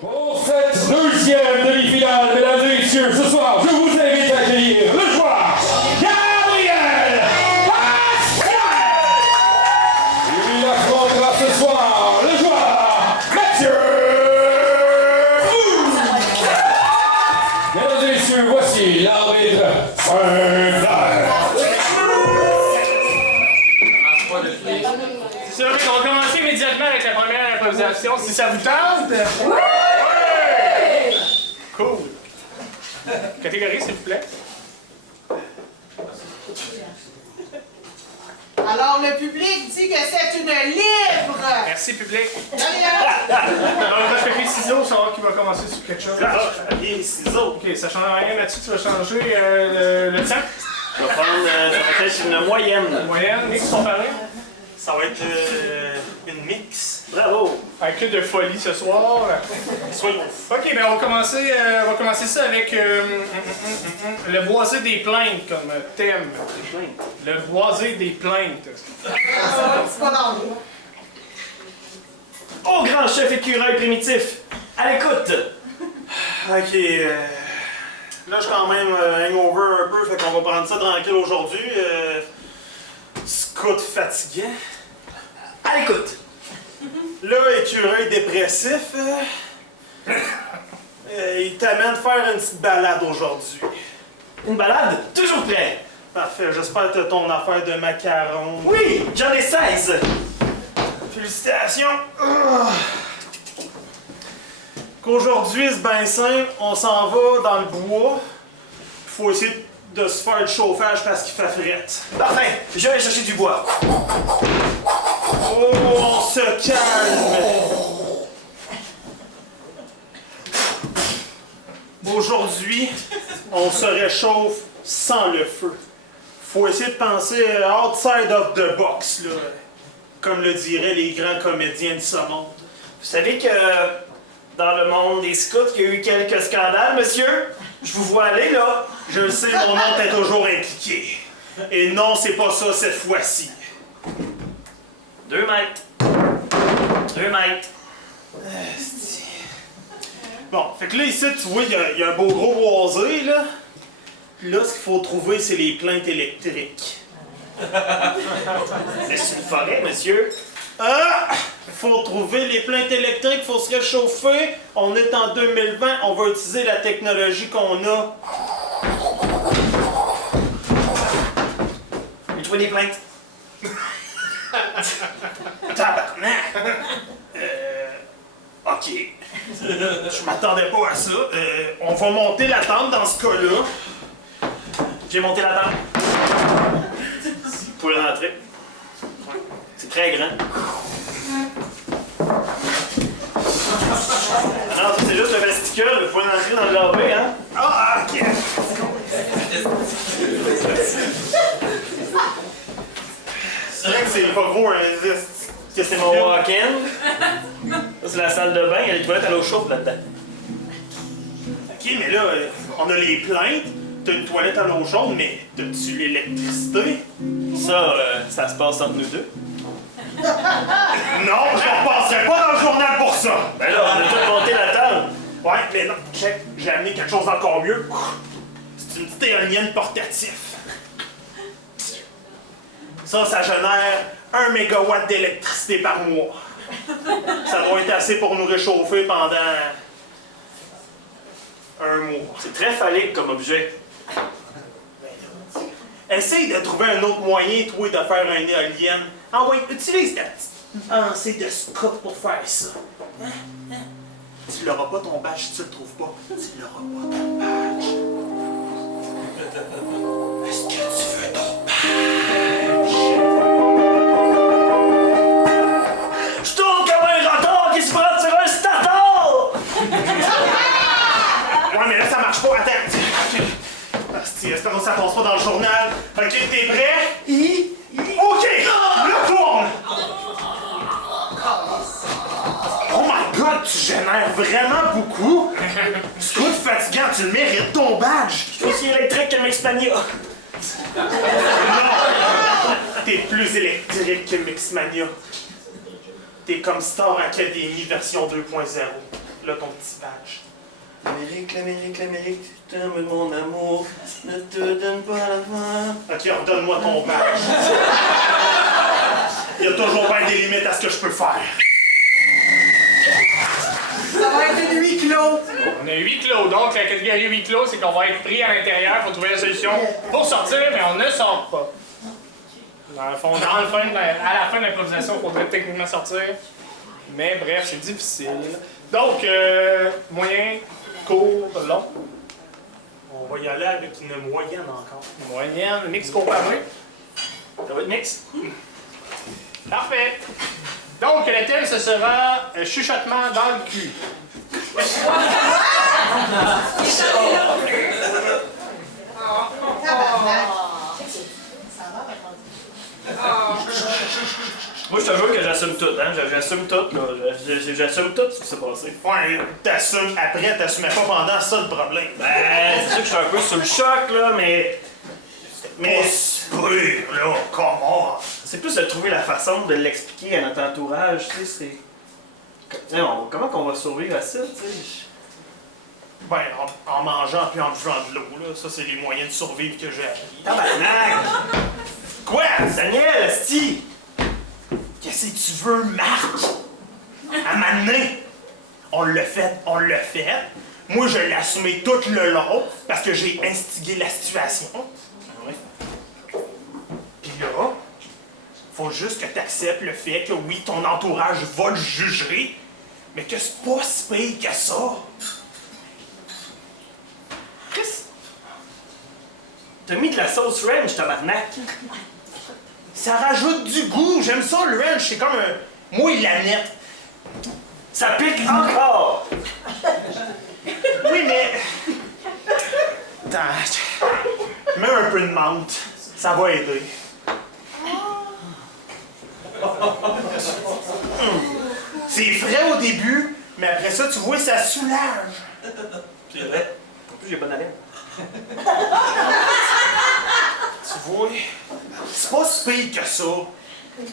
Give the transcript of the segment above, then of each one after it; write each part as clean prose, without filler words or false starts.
Pour cette deuxième demi-finale, mesdames et messieurs, ce soir, je vous invite à accueillir le joueur Gabriel Pascal! Il affrontera ce soir le joueur Mathieu Bouh! Mesdames et messieurs, voici l'arbitre Saint-Clair. C'est sûr qu'on va commencer immédiatement avec la première improvisation, si ça vous tente. Oui! Cool. Catégorie, s'il vous plaît. Alors, le public dit que c'est une livre! Merci, public. Derrière! Alors, on va faire ciseaux, savoir qui va commencer sur quelque chose. Les ciseaux. Ok, ça change rien là-dessus, tu vas changer le temps. Je vais prendre, ça va être une moyenne. Moyenne, mix comparé. Ça va être une mix. Bravo. Un peu de folie ce soir. Soyons fous. Ok, ben on va commencer ça avec le boisé des plaintes comme thème. Le boisé des plaintes. C'est pas l'anglais. Au grand chef écureuil primitif, à l'écoute. Ok, là je suis quand même hangover un peu, fait qu'on va prendre ça tranquille aujourd'hui. Scout fatiguant. À l'écoute. Là, écureuil dépressif, il t'amène faire une petite balade aujourd'hui. Une balade? Toujours prêt. Parfait, j'espère que t'as ton affaire de macarons. Oui, j'en ai 16. Félicitations. Qu'aujourd'hui, c'est bien simple, on s'en va dans le bois. Faut essayer de se faire du chauffage parce qu'il fait frette. Parfait, je vais aller chercher du bois. Oh, on se calme. Aujourd'hui, on se réchauffe sans le feu. Faut essayer de penser outside of the box, là. Comme le diraient les grands comédiens de ce monde. Vous savez que dans le monde des scouts, il y a eu quelques scandales, monsieur? Je vous vois aller, là. Je le sais, mon oncle est toujours impliqué. Et non, c'est pas ça cette fois-ci. 2 mètres. 2 mètres. Bon, fait que là, ici, tu vois, il y a un beau gros boisé, là. Puis là, ce qu'il faut trouver, c'est les plaintes électriques. Mais c'est une forêt, monsieur. Ah! Faut trouver les plaintes électriques, faut se réchauffer. On est en 2020, on va utiliser la technologie qu'on a. J'ai trouvé des plaintes. Tabarnak! Ok. Je m'attendais pas à ça. On va monter la tente dans ce cas-là. J'ai monté la tente. Vous pouvez rentrer. C'est très grand. Ah non, c'est juste le vesticule, vous pouvez rentrer dans le lobby, hein? Ah, ok. C'est vrai que c'est pas gros, un veste. Que c'est mon walk-in. Ça, c'est la salle de bain, il y a les toilettes à l'eau chaude là-dedans. Ok, mais là, on a les plaintes. T'as une toilette à l'eau chaude, mais t'as-tu l'électricité? Ça se passe entre nous deux. Non, je ne repasserai pas dans le journal pour ça! Ben là, on a tout monté la table. Ouais, mais non, check, j'ai amené quelque chose d'encore mieux. C'est une petite éolienne portative. Ça génère 1 mégawatt d'électricité par mois. Ça doit être assez pour nous réchauffer pendant 1 mois. C'est très phallique comme objet. Essaye de trouver un autre moyen, toi, de faire une éolienne. Ah oui, utilise ta petite pensée de scout pour faire ça. Hein? Hein? Tu l'auras pas ton badge si tu le trouves pas. Tu l'auras pas ton badge. Est-ce que tu veux ton badge? Je tourne comme un rotor qui se prend sur un starter! Ouais, mais là, ça marche pas. Attends. Asti, espérons que ça passe pas dans le journal. Ok, t'es prêt? Ok! Là, tourne! Oh my god, tu génères vraiment beaucoup! Scout fatigant, tu le mérites, ton badge! Je suis aussi électrique que Mixmania. Non! T'es plus électrique que Mixmania. T'es comme Star Academy version 2.0. là, ton petit badge. L'Amérique, l'Amérique, l'Amérique, tu t'aimes mon amour, ne te donne pas la fin. Ok, redonne-moi ton badge. Il y a toujours bien des limites à ce que je peux faire. Ça va être une huis clos. On a 8 clos, donc la catégorie 8 clos, c'est qu'on va être pris à l'intérieur pour trouver la solution pour sortir, mais on ne sort pas. Dans le fond, à la fin de l'improvisation, il faudrait techniquement sortir. Mais bref, c'est difficile. Donc, moyen, court, long. On va y aller avec une moyenne encore. Moyenne, mix comparé. Ça va être mix? Parfait. Donc, le thème, ce sera chuchotement dans le cul. Tabarnak. Moi, je te jure que j'assume tout, hein. J'assume tout, là. J'assume tout ce qui s'est passé. Ouais, t'assumes après, t'assumais pas pendant ça le problème. Ben, c'est sûr que je suis un peu sous le choc, là, mais. Mais c'est pire, là, comment? C'est plus de trouver la façon de l'expliquer à notre entourage, tu sais, c'est. Comment qu'on va survivre à ça, tu sais? Ben, en mangeant puis en buvant de l'eau, là, ça c'est les moyens de survivre que j'ai appris. Tabarnak! Quoi? Daniel, esti! Qu'est-ce que tu veux, Marc? À m'amener? On l'a fait, on l'a fait. Moi, je l'ai assumé tout le long parce que j'ai instigé la situation. Puis là, faut juste que tu acceptes le fait que oui, ton entourage va le juger, mais que c'est pas si pire que ça. Chris! T'as mis de la sauce ranch, tabarnak! Ça rajoute du goût, j'aime ça le ranch, c'est comme un mouille la nette. Ça pique encore! Oui, mais. Attends, mets un peu de menthe, ça va aider. C'est frais au début, mais après ça, tu vois, ça soulage. C'est vrai. En plus, j'ai bonne haleine. Tu vois, c'est pas si pire que ça. Tu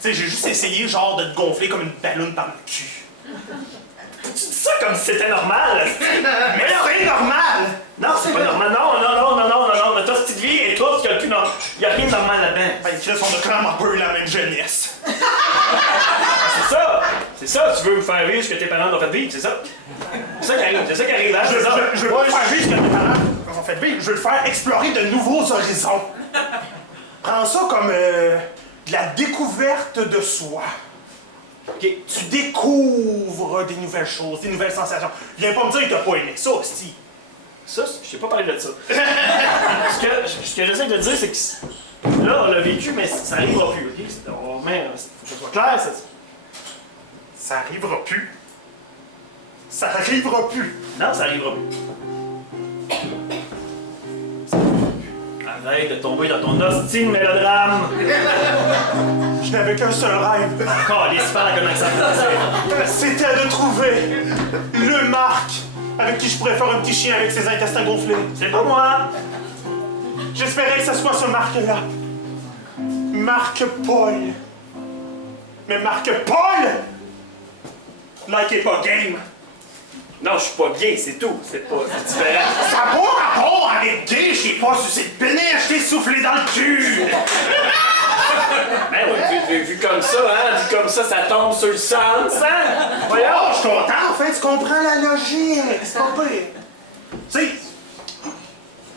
sais, j'ai juste essayé, genre, de te gonfler comme une ballonne par le cul. Tu dis ça comme si c'était normal! Mais c'est normal! Non, c'est pas normal. Non. Notre hostie de vie est tout ce qu'il y a le plus normal. Il y a rien de normal là-dedans. Ben, Chris, on a clairement pas eu la même jeunesse. C'est ça, tu veux me faire vivre ce que tes parents t'ont fait vivre, c'est ça? C'est ça qui arrive, hein, c'est ça. Je veux pas te faire vivre ce que tes parents ont fait vivre, je veux te faire explorer de nouveaux horizons. Prends ça comme de la découverte de soi. Ok. Tu découvres des nouvelles choses, des nouvelles sensations. Viens pas me dire que t'as pas aimé ça, hostie. Ça, je t'ai pas parlé de ça. Ce que j'essaie de dire, c'est que là, on l'a vécu, mais ça arrivera plus, ok? Faut que ce soit clair, ça. Ça arrivera plus. Ça arrivera plus. Non, ça arrivera plus. Arrête de tomber dans ton hostie de mélodrame! Je n'avais qu'un seul rêve. Encore, les super comment ça fait. C'était de trouver le Marc avec qui je pourrais faire un petit chien avec ses intestins gonflés. C'est pas moi! J'espérais que ce soit ce Marc-là. Marc Paul. Mais Marc Paul! Like est pas game. Non, je suis pas gay, c'est tout. C'est différent. Ça n'a pas rapport avec gay, je t'ai pas sucé de pénis, je t'ai soufflé dans le cul! Ben ouais, vu comme ça, hein, vu comme ça tombe sur le sens, hein? Voyons! Oh, je suis content, en fait, tu comprends la logique, c'est pas pire. Tu sais,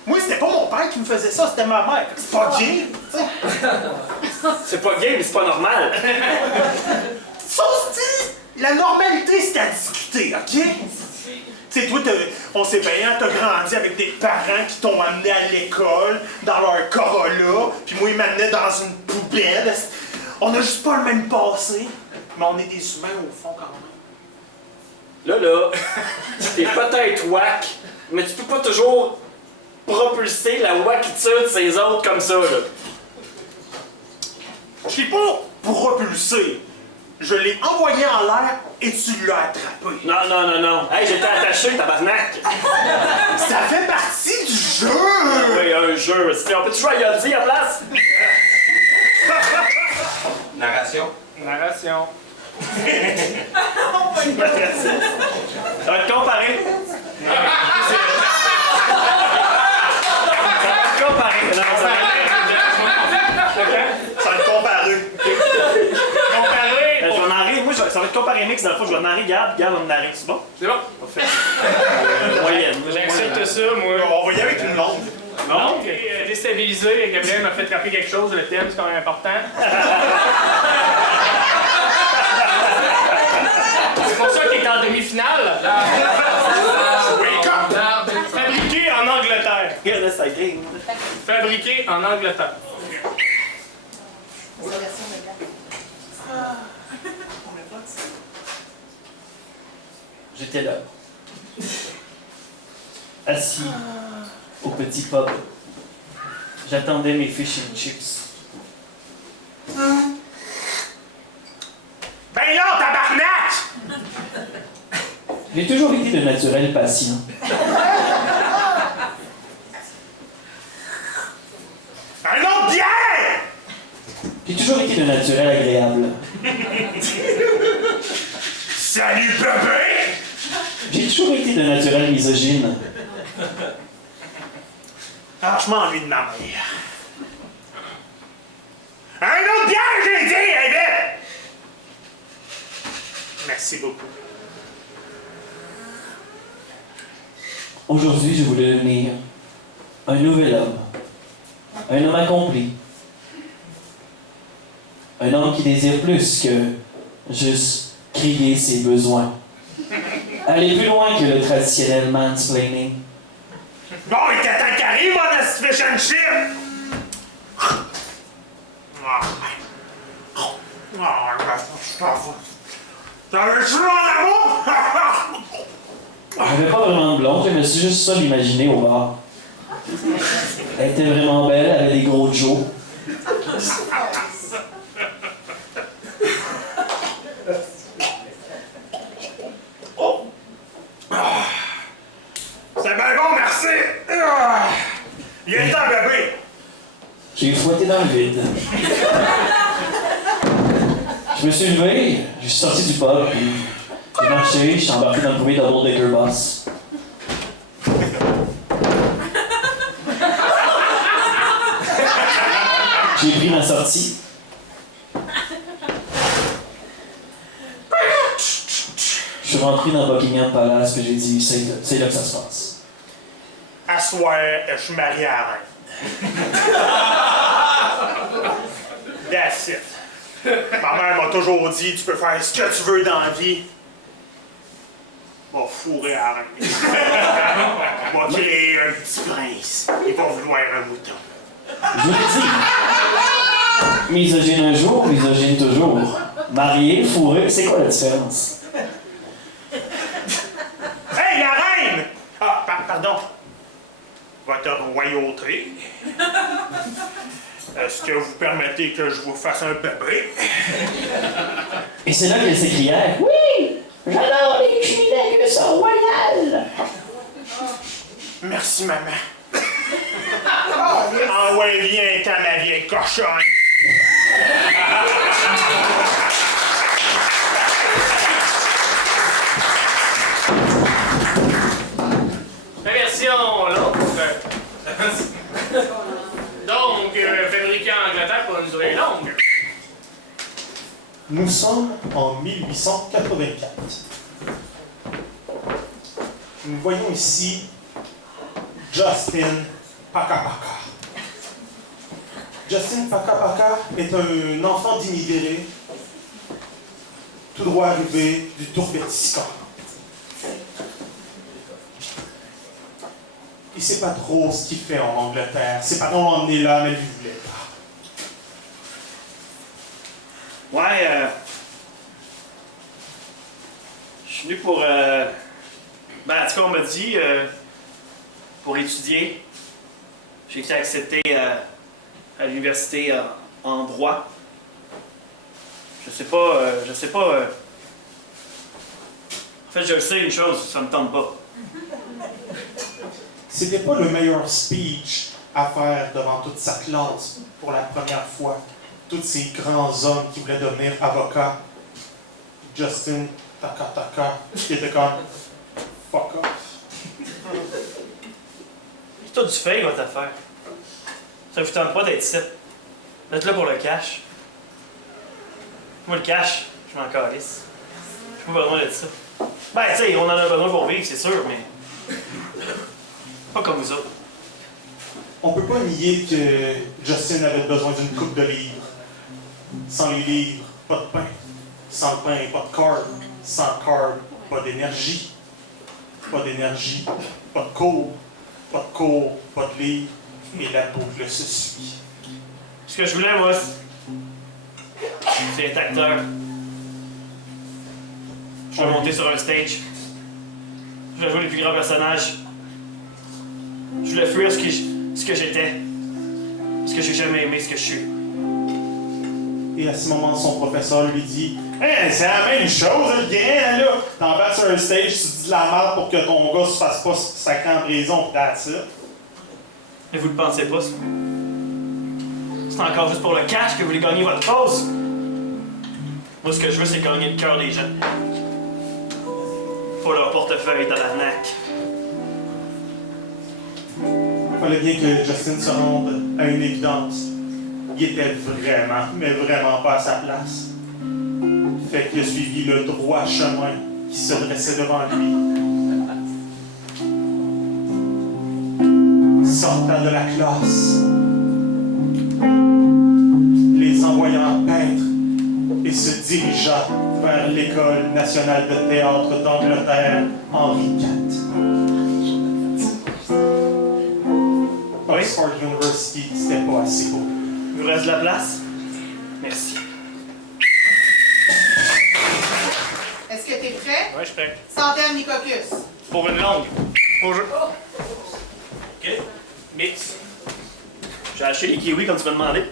moi, c'était pas mon père qui me faisait ça, c'était ma mère. C'est pas gay, tu sais. C'est pas gay, mais c'est pas normal. Ça aussi, la normalité, c'est à discuter, OK? Tu sais, toi, on sait bien, t'as grandi avec des parents qui t'ont amené à l'école, dans leur Corolla, puis moi, ils m'amenaient dans une poubelle. On a juste pas le même passé, mais on est des humains au fond quand même. Là, t'es peut-être whack, mais tu peux pas toujours propulser la wackitude de ces autres comme ça, là. Je l'ai pas propulsé. Je l'ai envoyé en l'air et tu l'as attrapé. Non. Hey, j'étais attaché, tabarnak. Ça fait partie du jeu! Oui, un jeu. On peut-tu jouer à Yodzi à place? Narration. Narration. Ça va être comparé. Ça va être comparé. Non, ça va être comparé. Comparé. Je vais narrer. Moi, ça va être comparé mix. Dans le fond, je vais narrer Gab. Gab va me narrer. C'est bon? C'est bon. Moyenne. J'accepte ça, moi. On va y aller avec une longue. Donc, déstabilisé, Gabriel m'a fait rappeler quelque chose. Le thème, c'est quand même important. C'est pour ça qu'il est en demi-finale. Fabriqué en Angleterre. Regarde ça green. Fabriqué en Angleterre. J'étais là, assis au petit pub. J'attendais mes fish and chips. Ben là, tabarnak! J'ai toujours été de naturel patient. Un autre bière! J'ai toujours été de naturel agréable. Salut, bébé! J'ai toujours été de naturel misogyne. Ah, je m'ennuie de ma mère. Un autre bière, j'ai dit, Eddie! Merci beaucoup. Aujourd'hui, je voulais devenir un nouvel homme. Un homme accompli. Un homme qui désire plus que juste crier ses besoins. Aller plus loin que le traditionnel mansplaining. Bon, il était temps qu'il arrive, mon esti fish and chip! T'avais-tu mon amour? J'avais pas vraiment de blonde, je me suis juste ça l'imaginer au bar. Elle était vraiment belle, elle avait des gros Joe. C'est bien bon, merci! Viens temps, bébé! J'ai fouetté dans le vide. Je me suis levé, je suis sorti du pub, puis j'ai marché, je suis embarqué dans le premier double decker bus. J'ai pris ma sortie. Je suis rentré dans Buckingham Palace, puis j'ai dit, c'est là que ça se passe. À soir, je suis marié à la reine. That's it. Ma mère m'a toujours dit, tu peux faire ce que tu veux dans la vie. Va fourrer à la reine. Va créer un petit prince. Il va vouloir un mouton. Je vous l'ai dit. Misogyne un jour, misogyne toujours. Marié, fourré, c'est quoi la différence? Hey, la reine! Ah, pardon. Votre royauté. Est-ce que vous permettez que je vous fasse un bébé? Et c'est là qu'elle s'écriait. Oui! J'adore les criminels de son royal! Merci, maman. Ah ouais, viens-t'en, ma vieille cochonne. La version l'autre. Donc, fabriqué en Angleterre pour une durée longue. Nous sommes en 1884. Nous voyons ici Justin Pakapaka. Justin Pakapaka est un enfant d'immigrés, tout droit arrivé du Tourbétiscan. Il ne sait pas trop ce qu'il fait en Angleterre. Ses parents l'ont emmené là, mais il ne voulait pas. Ouais, je suis venu pour. Ben, en tout cas, on m'a dit pour étudier. J'ai été accepté à l'université en droit. Je sais pas. En fait, je sais une chose, ça me tente pas. C'était pas le meilleur speech à faire devant toute sa classe pour la première fois. Tous ces grands hommes qui voulaient devenir avocats. Justin Takataka, qui était comme fuck off. C'est tout du fake, votre affaire. Ça vous tente pas d'être ici. Vous êtes là pour le cash. Moi, le cash, je m'en calisse. J'ai pas besoin de ça. Ben, tu sais, on en a besoin pour vivre, c'est sûr, mais. Pas comme vous autres. On peut pas nier que Justin avait besoin d'une coupe de livres. Sans les livres, pas de pain. Sans le pain, pas de carb. Sans carb, pas d'énergie. Pas d'énergie, pas de cours. Pas de cours, pas de livres. Et la boucle se suit. Ce que je voulais, moi, c'est être acteur. Je veux monter sur un stage. Je veux jouer les plus grands personnages. Je voulais fuir ce que j'étais. Ce que j'ai jamais aimé, ce que je suis. Et à ce moment, son professeur lui dit hey, c'est la même chose, le grand, là. T'embarques sur un stage, tu dis de la merde pour que ton gars se fasse pas sacrer en prison, pis that's it. Mais vous le pensez pas, ça? C'est encore juste pour le cash que vous voulez gagner votre cause. Moi, ce que je veux, c'est gagner le cœur des gens. Pas leur portefeuille dans l'arnaque. Fallait bien que Justin se rende à une évidence. Il était vraiment, mais vraiment pas à sa place. Fait qu'il a suivi le droit chemin qui se dressait devant lui. Sortant de la classe, les envoyant peindre et se dirigeant vers l'École nationale de théâtre d'Angleterre, Henri IV. Oxford University, c'était pas assez beau. Il vous reste de la place? Merci. Est-ce que t'es prêt? Ouais, je suis prêt. Centaine Nicocus. Pour une longue. Au jeu. OK. Mix. J'ai acheté les kiwis comme tu m'as demandé.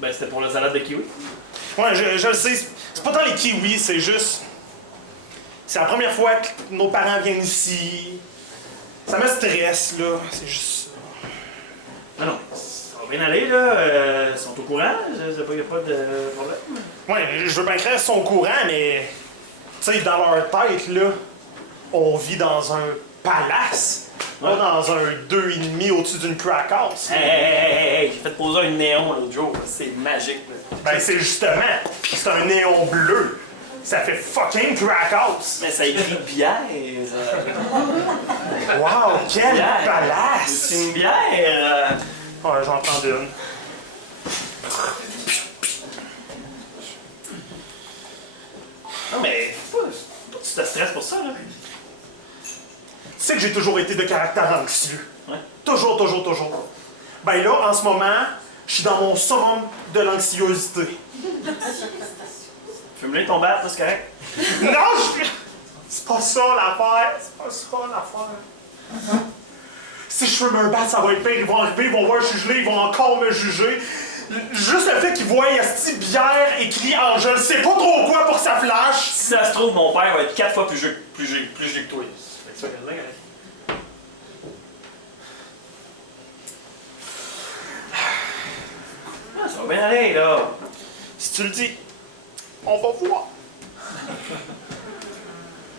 Ben, c'était pour la salade de kiwi. Ouais, je le sais. C'est pas tant les kiwis, c'est juste. C'est la première fois que nos parents viennent ici. Ça me stresse, là. C'est juste ça. Non, ça va bien aller, là. Ils sont au courant. Il n'y a pas de problème. Ouais, je veux bien créer son courant, mais. Tu sais, dans leur tête, là, on vit dans un palace. Pas dans un 2,5 au-dessus d'une crack house. Hey, j'ai fait poser un néon l'autre jour. C'est magique, là. Ben, c'est justement. Puis c'est un néon bleu. Ça fait fucking crack house. Mais ça écrit bière. Wow, quel Bière. palace! C'est une bière. Ouais, j'en prends une. Non, mais faut pas que tu te stresses pour ça, là. Tu sais que j'ai toujours été de caractère anxieux. Ouais. Toujours. Ben là, en ce moment, je suis dans mon summum de l'anxiosité. Fume-le ton bat, c'est correct. Non, c'est pas ça l'affaire. C'est pas ça l'affaire. Si je fume un bat, ça va être pire. Ils vont arriver, ils vont voir je suis gelé, ils vont encore me juger. Juste le fait qu'ils voient Esti bière écrit en je ne sais pas trop quoi pour que ça flash. Si ça se trouve, mon père va être 4 fois plus gelé que toi. Fait que ça, regarde là, ah, ça va bien aller, là. Si tu le dis, on va voir.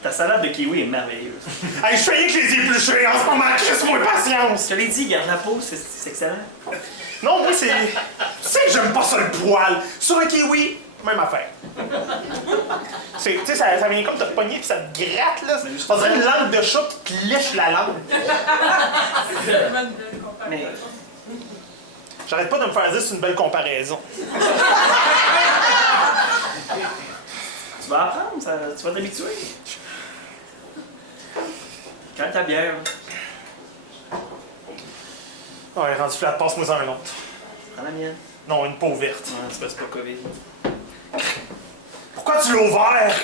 Ta salade de kiwi est merveilleuse. Hey, je fais rien que les éplucher en ce moment, crisse-moi patience. Je te l'ai dit, garde la peau, c'est excellent. Non, moi, c'est. Tu sais que j'aime pas ça le poil. Sur un kiwi, même affaire. Tu sais, ça vient comme te pogner pis ça te gratte, là. On dirait une langue de chat qui te lèche la langue. Mais J'arrête pas de me faire dire que c'est une belle comparaison. tu vas apprendre, tu vas t'habituer. Quand ta bière, Ouais, rendu flat, passe-moi en un autre. prends la mienne. Non, une peau verte. Non, c'est pas COVID. Pourquoi tu l'as ouvert?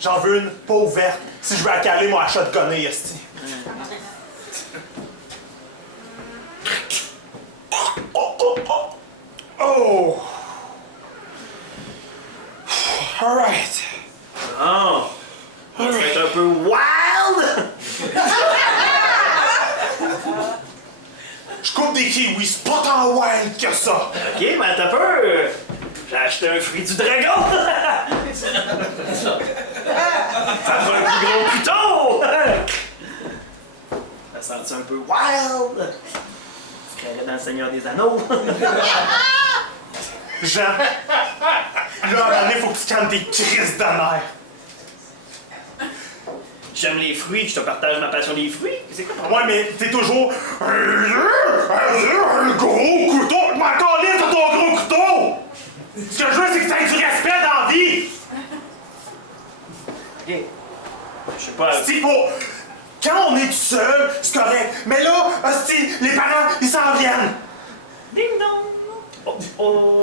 J'en veux une peau verte. Si je veux accaler, moi, à shotgunner, esti. Oh! Alright. Oh! Ça va être un peu wild! Je coupe des kiwis, c'est pas tant wild que ça. Ok, mais t'as peur. J'ai acheté un fruit du dragon. Ça fait un plus gros couteau. Ça sent un peu wild. Tu créerais dans le Seigneur des Anneaux. Jean, là, à l'année, faut que tu calmes tes crises de nerfs. J'aime les fruits, je te partage ma passion des fruits. C'est quoi ton Ouais, mais t'es toujours. Un gros couteau! Je m'en calais sur ton gros couteau! Ce que je veux, c'est que t'aies du respect dans la vie! Ok. Je sais pas. C'est pour. Quand on est tout seul, c'est correct. Mais là, hostie, les parents, ils s'en viennent! Ding dong! Oh, oh.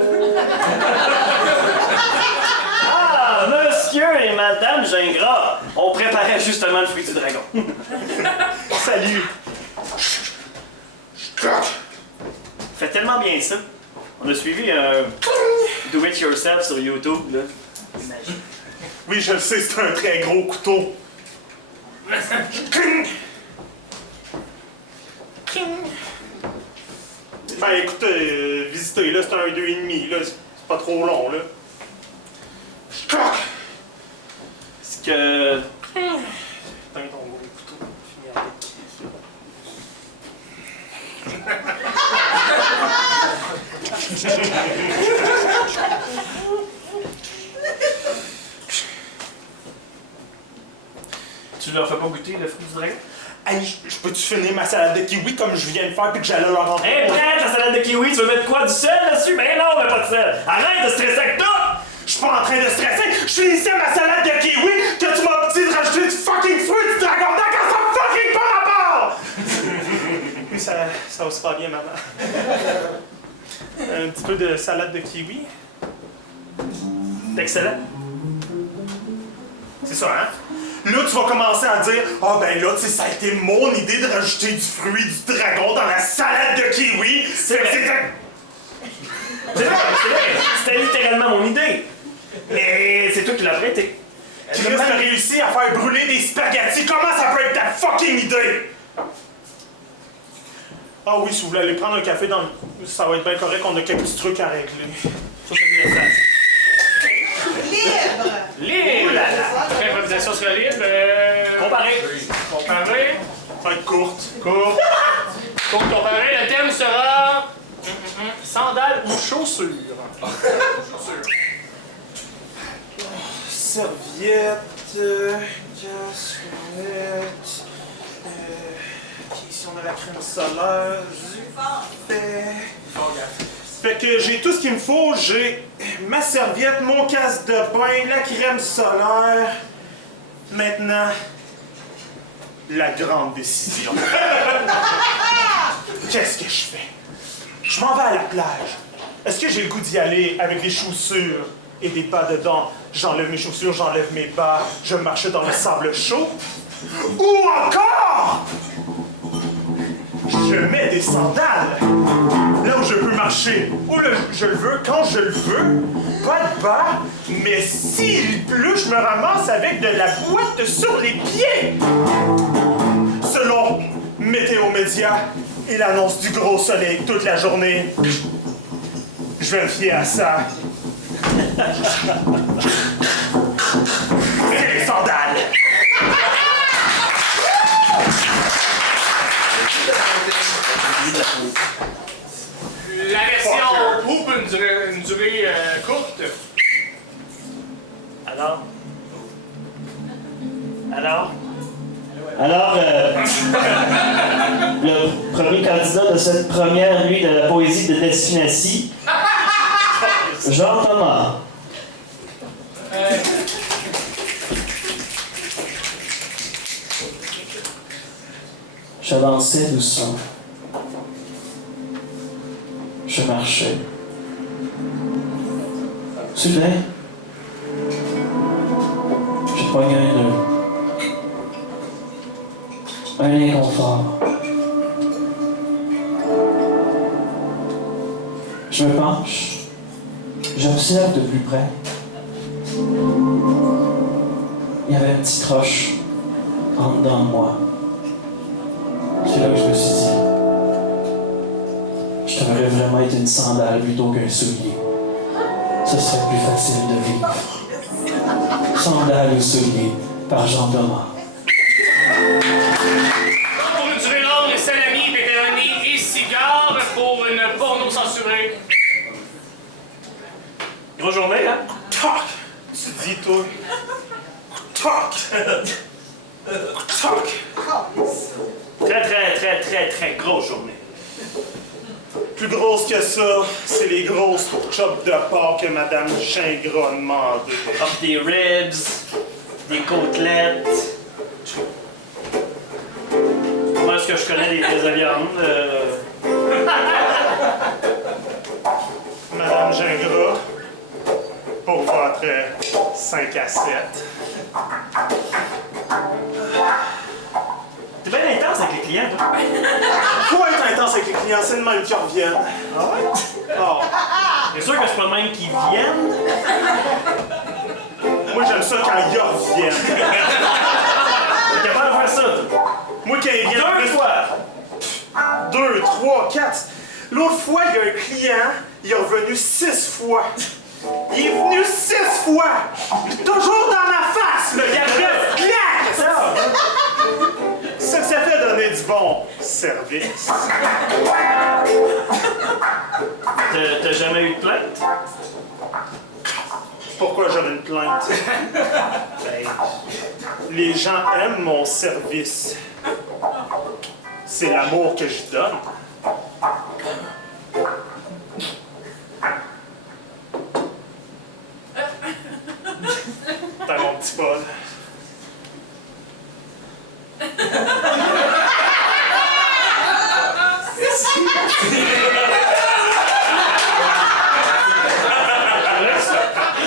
Ah, monsieur et madame Gingras, on préparait justement le fruit du dragon. Salut! Fait tellement bien ça. On a suivi un do-it-yourself sur YouTube, là. Imagine. Oui, je le sais, c'est un très gros couteau. Ben écoute, visitez, là, c'est un 2,5, là, c'est pas trop long, là. Est-ce que... Putain, ton gros couteau. Fini avec. Tu leur fais pas goûter le fruit du dragon? Hey, je peux-tu finir ma salade de kiwi comme je viens de faire puis que j'allais leur rentrer? Hé, prête la salade de kiwi, tu veux mettre quoi? Du sel dessus? Ben non, mais pas de sel! Arrête de stresser avec tout! Je suis pas en train de stresser! Je suis ici à ma salade de kiwi que tu m'as dit de rajouter du fucking fruit du dragon! D'accord, ça fucking pas rapport! Oui, ça va super bien, maman. Un petit peu de salade de kiwi. C'est excellent. C'est ça, hein? Là, tu vas commencer à dire « Ah ben là, tu sais, ça a été mon idée de rajouter du fruit du dragon dans la salade de kiwi! » C'est vrai. C'était littéralement mon idée. Mais c'est toi qui l'as prêté. Chris a réussi à faire brûler des spaghettis. Comment ça peut être ta fucking idée? Ah oui, si vous voulez aller prendre un café dans le... Ça va être bien correct, on a quelques petits trucs à régler. Ça, c'est bien ça. Libre! Libre! Improvisation sur le libre. Comparé. Comparé. Ça va être courte. Court. Pour comparer, le thème sera sandales ou chaussures. Serviette, casquette, ici on a la crème solaire, fait que j'ai tout ce qu'il me faut, j'ai ma serviette, mon casque de bain, la crème solaire. Maintenant, la grande décision. Qu'est-ce que je fais? Je m'en vais à la plage. Est-ce que j'ai le goût d'y aller avec des chaussures et des bas dedans? J'enlève mes chaussures, j'enlève mes bas, je marche dans le sable chaud. Ou encore, je mets des sandales là où je peux marcher, où je le veux, quand je le veux, pas de bas, mais s'il pleut, je me ramasse avec de la boîte sur les pieds. Selon Météo Média et l'annonce du gros soleil toute la journée, je vais me fier à ça. C'est les sandales. La version ou peut une durée courte. Alors? Alors? Alors, le premier candidat de cette première nuit de la poésie de Destinacy, Jean-Thomas. J'avançais doucement. Je marchais. Soudain, je pognais un nœud. Un inconfort. Je me penche. J'observe de plus près. Il y avait une petite roche en dedans de moi. C'est là que je me suis dit, J'aimerais vraiment être une sandale plutôt qu'un soulier. Ce serait plus facile de vivre. Sandales ou souliers, par Jean Thomas. Pour une durée longue, salami, pepperoni et cigares pour une porno censurée. Grosse journée, hein? Toc! Tu dis, toi? Toc! Toc! Très grosse journée. Plus grosse que ça, c'est les grosses chops de porc que Madame Gingras a demandé. Hop, des ribs, des côtelettes. Moi, est-ce que je connais des pièces de viande? Madame Gingras, pour votre 5 à 7. T'es bien intense avec les clients, toi. Faut être intense avec les clients, c'est le même qui reviennent. Ah ouais? Oh. C'est sûr que c'est pas le même qui viennent. Moi, j'aime ça quand ils reviennent. T'es capable de faire ça, toi. Moi, quand ils viennent... 2 fois! 2, 3, 4. L'autre fois, il y a un client, il est revenu 6 fois. Il est venu 6 fois! Toujours dans ma face, le gars! Clac! Ça fait donner du bon service. T'as jamais eu de plainte? Pourquoi j'aurais une plainte? Ben, les gens aiment mon service. C'est l'amour que je donne. T'as mon petit Paul.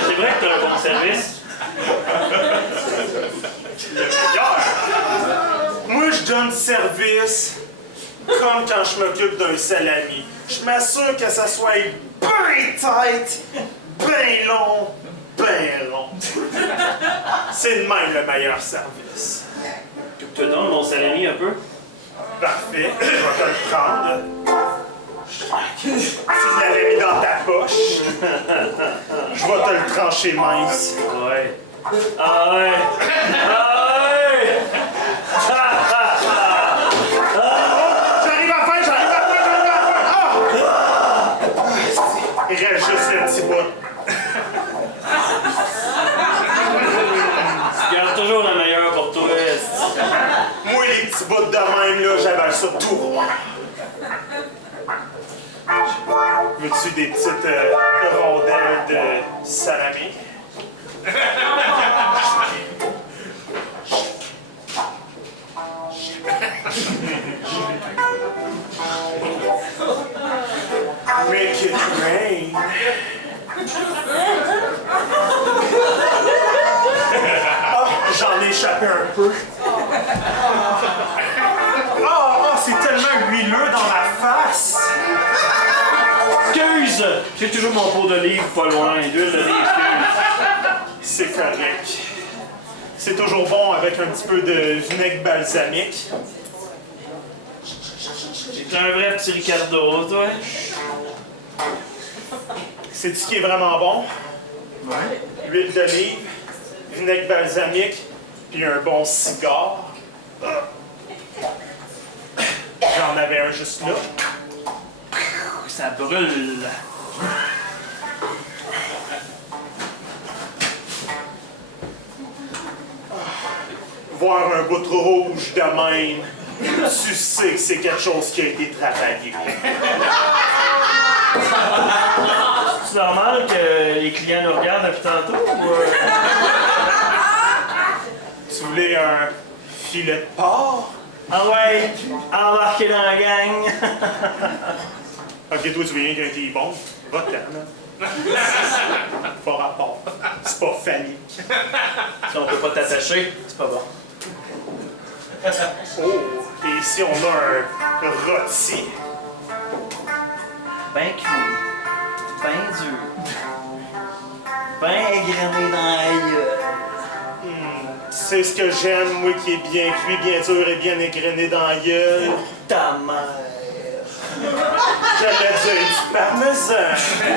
C'est vrai que t'as un bon service. Le meilleur. Moi, je donne service comme quand je m'occupe d'un salami. Je m'assure que ça soit bien tête, bien long, bien rond. C'est de même le meilleur service. Tu te donnes mon salami un peu? Parfait, je vais te le prendre. Tu l'avais mis dans ta poche. Je vais te le trancher mince. Ouais. Ah ouais! Ah ouais! J'arrive à faire! Ah! Il reste juste le petit bout. Tu gardes toujours le meilleur pour toi. Moi, les petits bouts de même, là, j'avale ça tout rond. Veux-tu des petites rondelles de salami? Make it rain. Ah, j'en ai échappé un peu. C'est tellement huileux dans ma face. Excuse! J'ai toujours mon pot d'olive pas loin. D'huile d'olive, excuse. C'est correct. C'est toujours bon avec un petit peu de vinaigre balsamique. T'es un vrai petit Ricardo, toi. C'est ce qui est vraiment bon. Ouais. Huile d'olive, vinaigre balsamique, puis un bon cigare. J'en avais un juste là. Ça brûle. Voir un bout rouge de même, tu sais que c'est quelque chose qui a été travaillé. C'est normal que les clients nous regardent depuis tantôt? Ou... Tu voulais un filet de porc? Ah ouais, embarquez dans la gang. Ok, toi, tu veux rien qu'un qui est bon? Va-t'en, là. Pas rapport. C'est pas phallique. Si on peut pas t'attacher, c'est pas bon. Oh! Et ici, on a un rôti. Ben cuit, ben dur, ben égrené dans la gueule. C'est ce que j'aime, moi, qui est bien cuit, bien dur et bien égrené dans la gueule. Ta mère. J'allais ans.